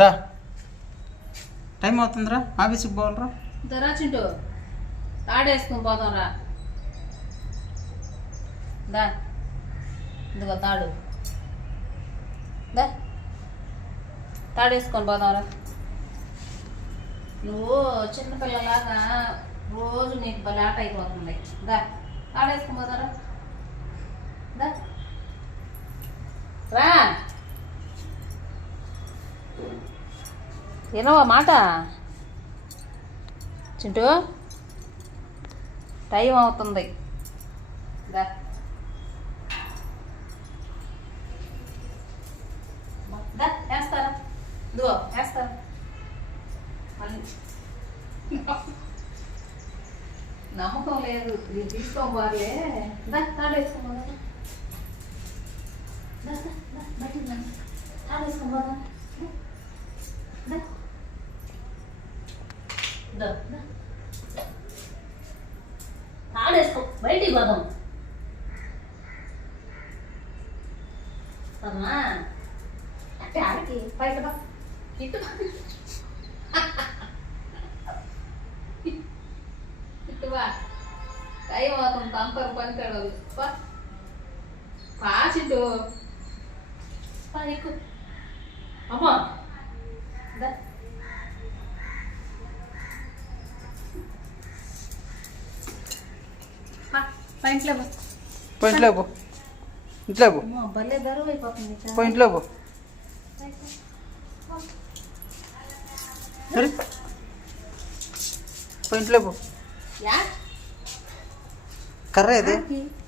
రా టైం అవుతుందిరా ఆఫీస్కి పోవాలరా. దరా చింటూ తాడేసుకుని పోదాం రా. దా ఇదిగో తాడు, దా తాడేసుకొని పోదాంరా. నువ్వు చిన్నపిల్లలాగా రోజు నీకు భలే ఆట అయిపోతుంది. దా తాడేసుకొని పోదారా. దా రా, వినవా మాట చింటూ, టైం అవుతుంది. దా దా వేస్తారా, ఇదిగో వేస్తారా మళ్ళీ. నమ్మకం లేదు, నేను తీసుకోవాలే. దా తాడేసుకోమోదా, బయటికి తాడేసుకోమోదా, తాడేసుకో బయటికి పోదాం. అమ్మా అంటే ఆడికి బయట ఇటు ఇటువా, టైం అవుతుంది. తంపరు పనికాడు పాచిండు ఎక్కు. అమ్మా ఇంట్లో పో, ఇంట్లో పో, భలే బరువు అయిపోతుంది. పో ఇంట్లో పో. సరే పో ఇంట్లో పో. కర్ర ఇది